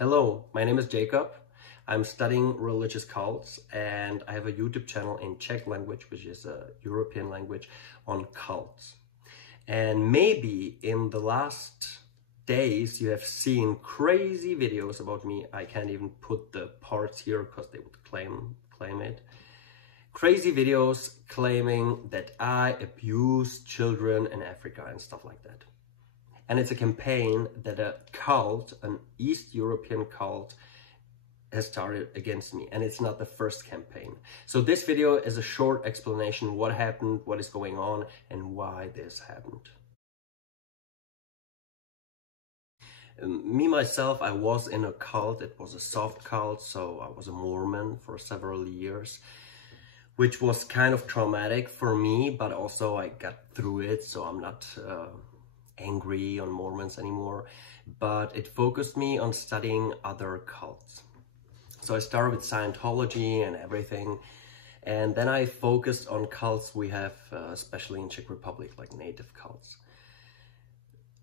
Hello, my name is Jacob. I'm studying religious cults and I have a YouTube channel in Czech language, which is a European language, on cults. And maybe in the last days you have seen crazy videos about me. I can't even put the parts here because they would claim it. Crazy videos claiming that I abuse children in Africa and stuff like that. And it's a campaign that a cult, an East European cult, has started against me. And it's not the first campaign. So this video is a short explanation what happened, what is going on, and why this happened. Me, myself, I was in a cult. It was a soft cult, so I was a Mormon for several years, which was kind of traumatic for me, but also I got through it, so I'm not angry on Mormons anymore. But it focused me on studying other cults. So I started with Scientology and everything, and then I focused on cults we have, especially in Czech Republic, like native cults.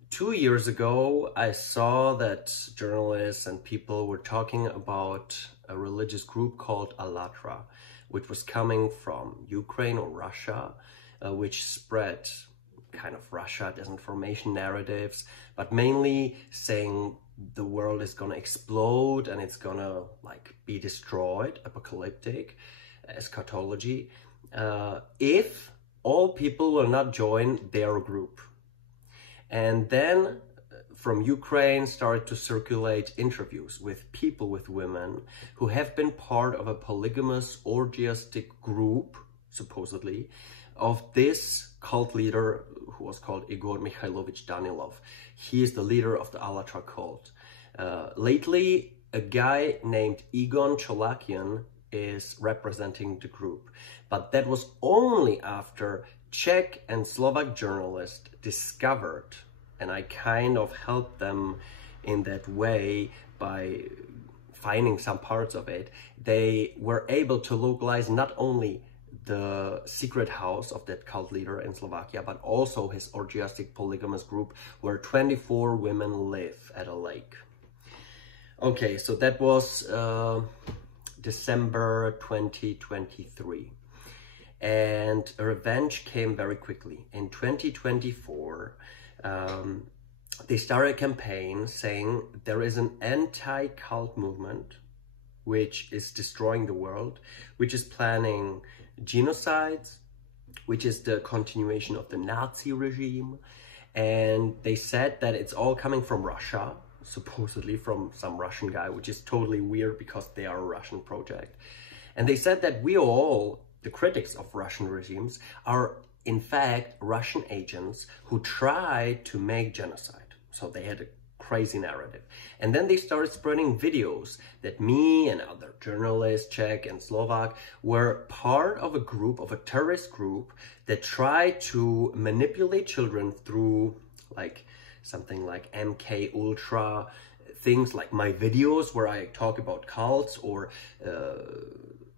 2 years ago, I saw that journalists and people were talking about a religious group called Allatra, which was coming from Ukraine or Russia, which spread kind of Russia disinformation narratives, but mainly saying the world is gonna explode and it's gonna like be destroyed, apocalyptic, eschatology, if all people will not join their group. And then from Ukraine started to circulate interviews with people, with women who have been part of a polygamous orgiastic group, supposedly, of this cult leader who was called Egon Danilov. He is the leader of the Allatra cult. Lately, a guy named Egon Cholakian is representing the group. But that was only after Czech and Slovak journalists discovered, and I kind of helped them in that way by finding some parts of it, they were able to localize not only the secret house of that cult leader in Slovakia, but also his orgiastic polygamous group where 24 women live at a lake. Okay, so that was December 2023. And revenge came very quickly. In 2024, they started a campaign saying there is an anti-cult movement which is destroying the world, which is planning genocides, which is the continuation of the Nazi regime. And they said that it's all coming from Russia, supposedly from some Russian guy, which is totally weird because they are a Russian project. And they said that we all, the critics of Russian regimes, are in fact Russian agents who tried to make genocide. So they had a crazy narrative. And then they started spreading videos that me and other journalists, Czech and Slovak, were part of a group, of a terrorist group that tried to manipulate children through like something like MK Ultra, things like my videos where I talk about cults, or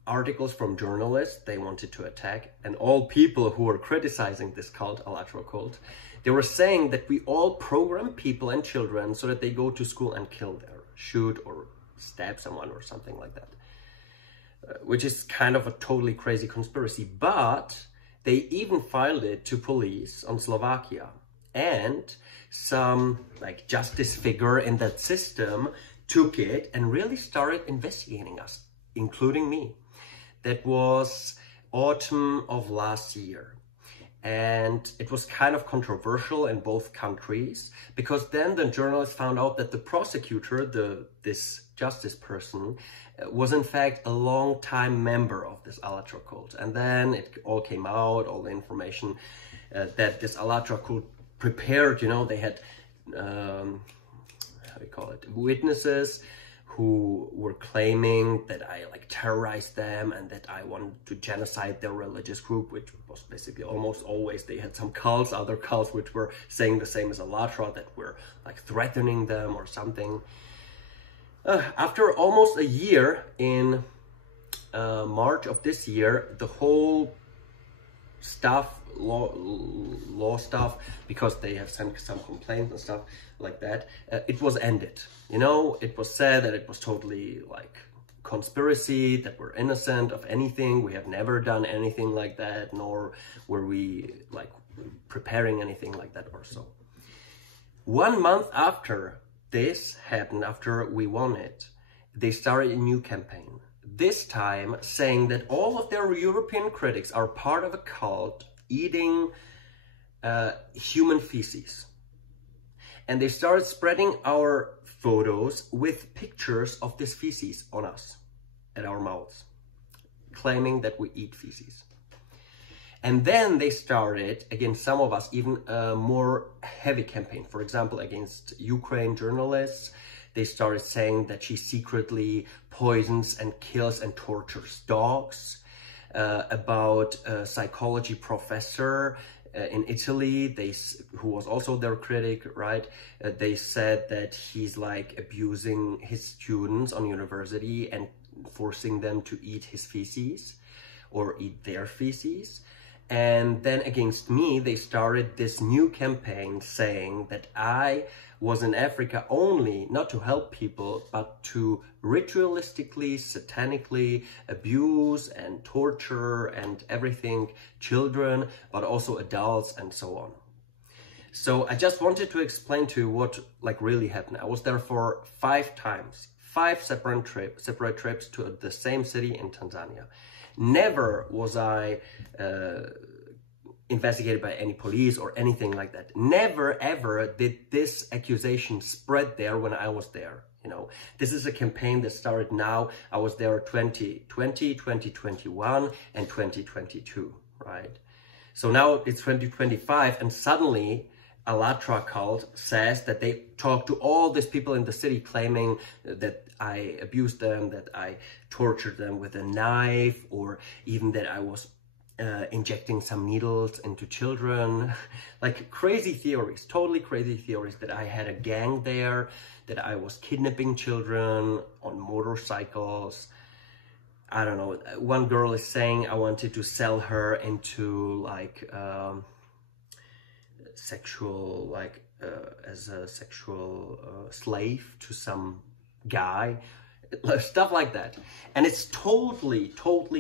articles from journalists they wanted to attack. And all people who were criticizing this cult, Allatra cult, they were saying that we all program people and children so that they go to school and kill or shoot or stab someone or something like that. Which is kind of a totally crazy conspiracy. But they even filed it to police on Slovakia. And some like justice figure in that system took it and really started investigating us, including me. That was autumn of last year. And it was kind of controversial in both countries, because then the journalists found out that the prosecutor, this justice person, was in fact a long-time member of this Allatra cult. And then it all came out, all the information that this Allatra cult prepared. You know, they had, how do you call it, witnesses who were claiming that I like terrorized them and that I wanted to genocide their religious group, which was basically almost always, they had some cults, other cults, which were saying the same as Allatra, that were like threatening them or something. After almost a year, in March of this year, the whole stuff, law stuff, because they have sent some complaints and stuff like that, it was ended. You know, it was said that it was totally like conspiracy, that we're innocent of anything. We have never done anything like that, nor were we like preparing anything like that or so. 1 month after this happened, after we won it, they started a new campaign. This time saying that all of their European critics are part of a cult eating human feces. And they started spreading our photos with pictures of this feces on us, at our mouths, claiming that we eat feces. And then they started, against some of us, even a more heavy campaign. For example, against Ukraine journalists. They started saying that she secretly poisons and kills and tortures dogs. About a psychology professor in Italy, who was also their critic, right? They said that he's like abusing his students on university and forcing them to eat his feces or eat their feces. And then against me, they started this new campaign saying that I was in Africa only not to help people, but to ritualistically, satanically abuse and torture and everything, children, but also adults and so on. So I just wanted to explain to you what like really happened. I was there for 5 times, 5 separate trips to the same city in Tanzania. Never was I investigated by any police or anything like that. Never ever did this accusation spread there when I was there. You know, this is a campaign that started now. I was there 2020, 2021 and 2022, right? So now it's 2025 and suddenly Allatra cult says that they talk to all these people in the city claiming that I abused them, that I tortured them with a knife, or even that I was injecting some needles into children. Like crazy theories, totally crazy theories, that I had a gang there, that I was kidnapping children on motorcycles. I don't know. One girl is saying I wanted to sell her into like sexual, like as a sexual slave to some guy, stuff like that. And it's totally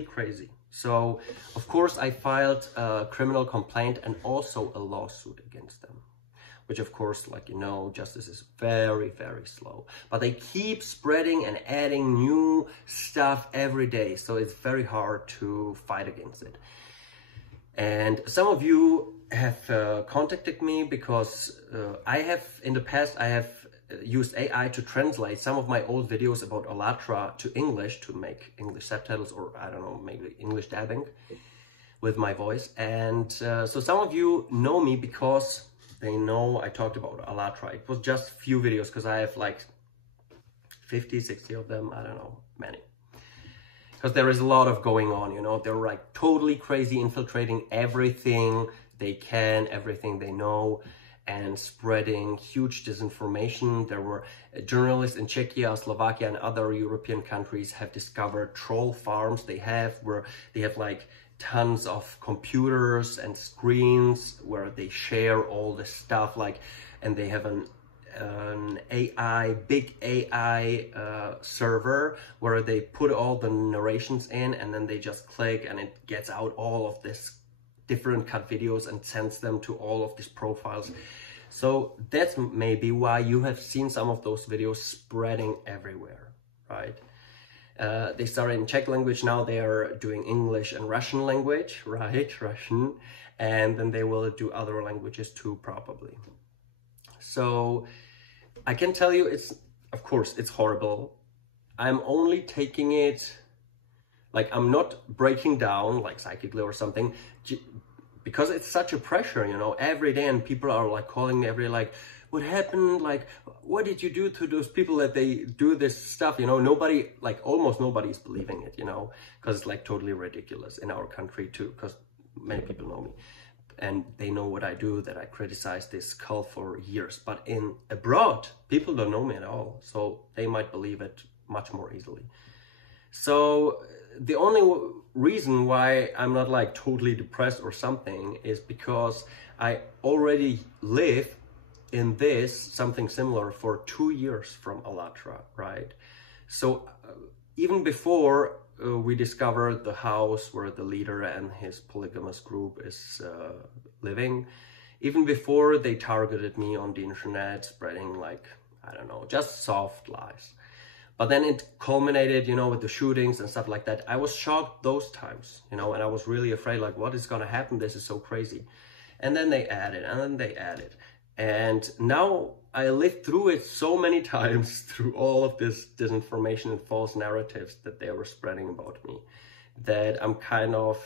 crazy. So of course I filed a criminal complaint and also a lawsuit against them, which of course, like, you know, justice is very slow, but they keep spreading and adding new stuff every day, so it's very hard to fight against it. And some of you have contacted me because I have, in the past, I have used AI to translate some of my old videos about Allatra to English, to make English subtitles, or I don't know, maybe English dabbing with my voice. And so some of you know me because they know I talked about Allatra. It was just few videos because I have like 50, 60 of them, I don't know, many. Because there is a lot of going on, you know, they're like totally crazy, infiltrating everything they can, everything they know, and spreading huge disinformation. There were journalists in Czechia, Slovakia, and other European countries have discovered troll farms they have, where they have like tons of computers and screens where they share all this stuff, like, and they have an AI, big AI server where they put all the narrations in, and then they just click and it gets out all of this different cut videos and sends them to all of these profiles. So that's maybe why you have seen some of those videos spreading everywhere, right? They started in Czech language, now they are doing English and Russian language, right? Russian, and then they will do other languages too, probably. So I can tell you, it's, of course, it's horrible. I'm only taking it, like, I'm not breaking down like psychically or something, because it's such a pressure, you know, every day, and people are like calling me every day, like, what happened? Like, what did you do to those people that they do this stuff? You know, nobody, like almost nobody is believing it, you know, because it's like totally ridiculous in our country too, because many people know me and they know what I do, that I criticize this cult for years. But in abroad, people don't know me at all, so they might believe it much more easily. So the only reason why I'm not like totally depressed or something is because I already live in this, something similar, for 2 years from Allatra, right? So even before we discovered the house where the leader and his polygamous group is living, even before they targeted me on the internet, spreading like, I don't know, just soft lies. But then it culminated, you know, with the shootings and stuff like that. I was shocked those times, you know, and I was really afraid, like, what is going to happen? This is so crazy. And then they added, and then they added. And now I lived through it so many times, through all of this disinformation and false narratives that they were spreading about me, that I'm kind of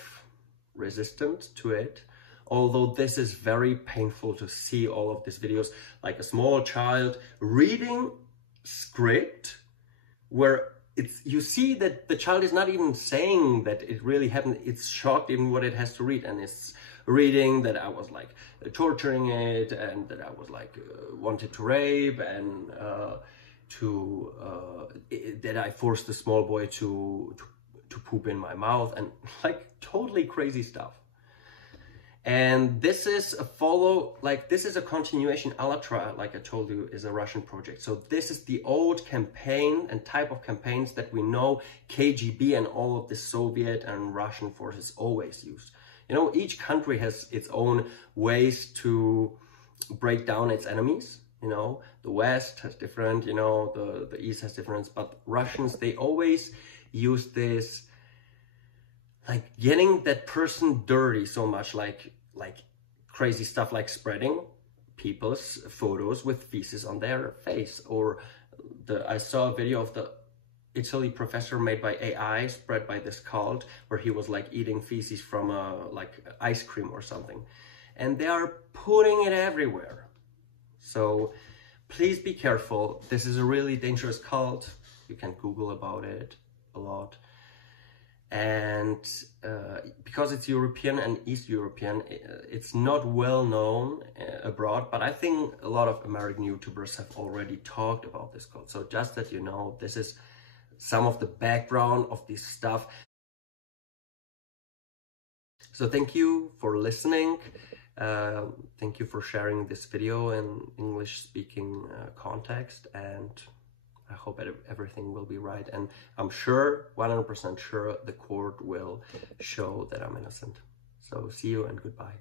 resistant to it. Although this is very painful to see all of these videos, like a small child reading script where you see that the child is not even saying that it really happened. It's shocked in what it has to read, and it's reading that I was like torturing it, and that I was like wanted to rape, and that I forced the small boy to poop in my mouth, and like totally crazy stuff. And this is a continuation. Allatra, like I told you, is a Russian project. So this is the old campaign and type of campaigns that we know KGB and all of the Soviet and Russian forces always use. You know, each country has its own ways to break down its enemies. You know, the West has different, you know, the East has different, but Russians, they always use this, like getting that person dirty so much, like crazy stuff, like spreading people's photos with feces on their face. Or I saw a video of the Italy professor made by AI, spread by this cult, where he was like eating feces from like ice cream or something, and they are putting it everywhere. So please be careful. This is a really dangerous cult. You can Google about it a lot. And because it's European and East European, it's not well known abroad, but I think a lot of American YouTubers have already talked about this cult. So just that you know, this is some of the background of this stuff. So thank you for listening. Thank you for sharing this video in English-speaking context, and I hope everything will be right, and I'm sure, 100% sure, the court will show that I'm innocent. So see you and goodbye.